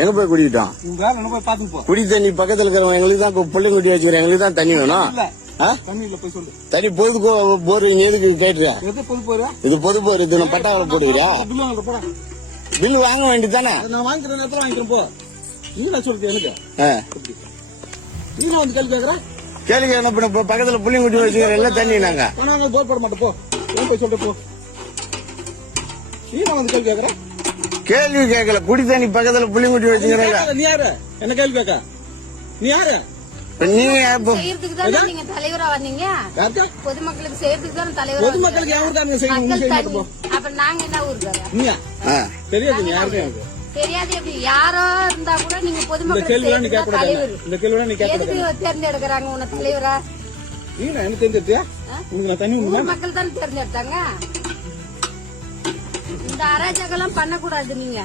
எங்க போய் குடிக்கிட்டோம்? குடி தண்ணி பக்கத்துல இருக்கிறவங்க எங்களுக்கு தான் பிள்ளைங்க குட்டி வச்சுக்கிறேன், எங்களுக்கு தான் தண்ணி வேணும். தண்ணி பொது போர் எதுக்கு கேட்டுற? இது பொது போர், இது நான் பட்டாவில் போடுகிறா? பில்லு வாங்க வேண்டியதானே? நான் வாங்கிக்கிற நேரத்தில் வாங்கிக்கிறேன் போ. நீங்க சொல்றது எனக்கு நீங்க வந்து கேள்வி கேட்கற? கேள்வி கேட்க பக்கத்துல பிள்ளைங்க குட்டி வச்சுக்கிறேன், எல்லாம் தண்ணி நாங்க போர் போட மாட்டோம் போ. ஏன் போய் சொல்ற போ. நீ வந்து கேள்வி கேட்கற? கேள்வி கேட்கல, குடி தண்ணி பக்கத்துல புள்ளிங்குட்டி வச்சுக்கிறேன். நீ யாரு என்ன கேள்வி கேட்க? நீ யாரு? நீங்க நீங்க தலைவரா வந்தீங்க, பொதுமக்களுக்கு செய்யறதுக்கு தானே தலைவர். பொதுமக்களுக்கு யாரும் தான் செய்யணும். அப்ப நாங்க என்ன ஊருக்காரா? நீயா தெரியாது? நீ யாருக்கு தெரியாது? எப்படி யாரோ இருந்தா கூட நீங்க பொதுமக்களுக்கு தலைவர். இந்த கேள்வி நீ எதுக்கு தேர்ந்தெடுக்கிறாங்க உன்னை தலைவரா? நீ என்ன தேர்ந்தெடுத்தியா? மக்கள் தான் தேர்ந்தெடுத்தாங்க. இந்த அராஜகம் பண்ணக்கூடாது நீங்க.